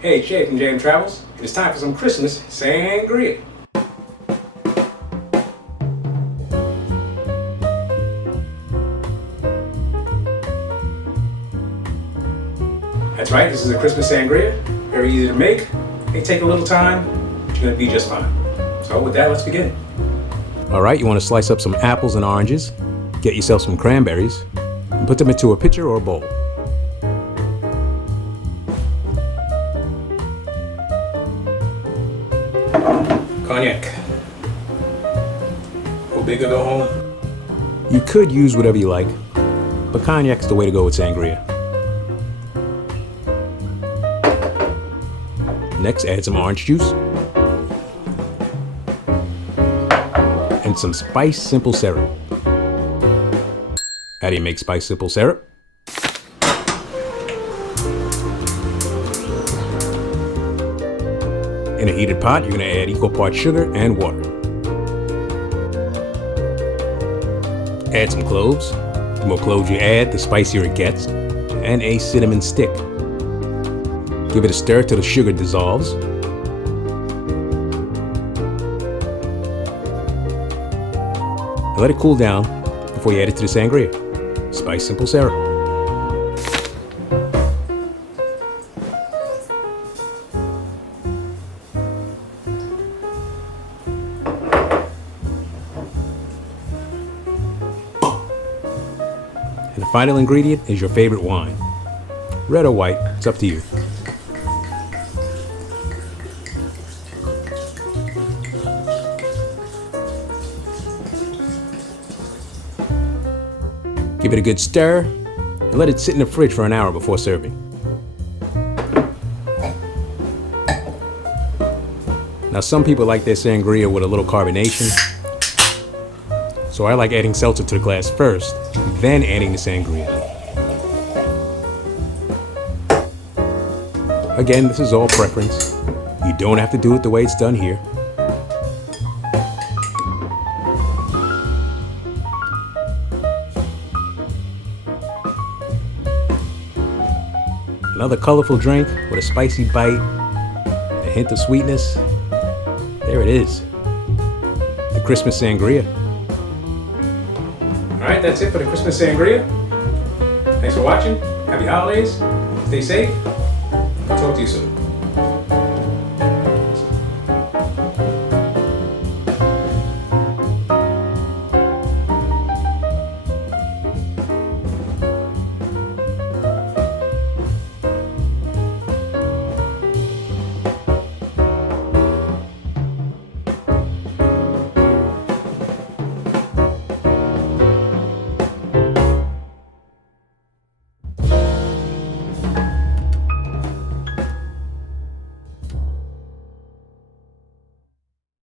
Hey, Jay from JM Travels. It is time for some Christmas Sangria. That's right, this is a Christmas Sangria. Very easy to make. May take a little time, but you're going to be just fine. So with that, let's begin. All right, you want to slice up some apples and oranges, get yourself some cranberries, and put them into a pitcher or a bowl. Cognac. Go big or go home. You could use whatever you like, but cognac's the way to go with sangria. Next, add some orange juice and some spice simple syrup. How do you make spice simple syrup? In a heated pot, you're going to add equal parts sugar and water. Add some cloves. The more cloves you add, the spicier it gets. And a cinnamon stick. Give it a stir till the sugar dissolves. And let it cool down before you add it to the sangria. Spice simple syrup. And the final ingredient is your favorite wine. Red or white, it's up to you. Give it a good stir and let it sit in the fridge for an hour before serving. Now some people like their sangria with a little carbonation, so I like adding seltzer to the glass first, then adding the sangria. Again, this is all preference. You don't have to do it the way it's done here. Another colorful drink with a spicy bite, a hint of sweetness. There it is. The Christmas Sangria. Alright, that's it for the Christmas Sangria. Thanks for watching. Happy holidays. Stay safe. I'll talk to you soon.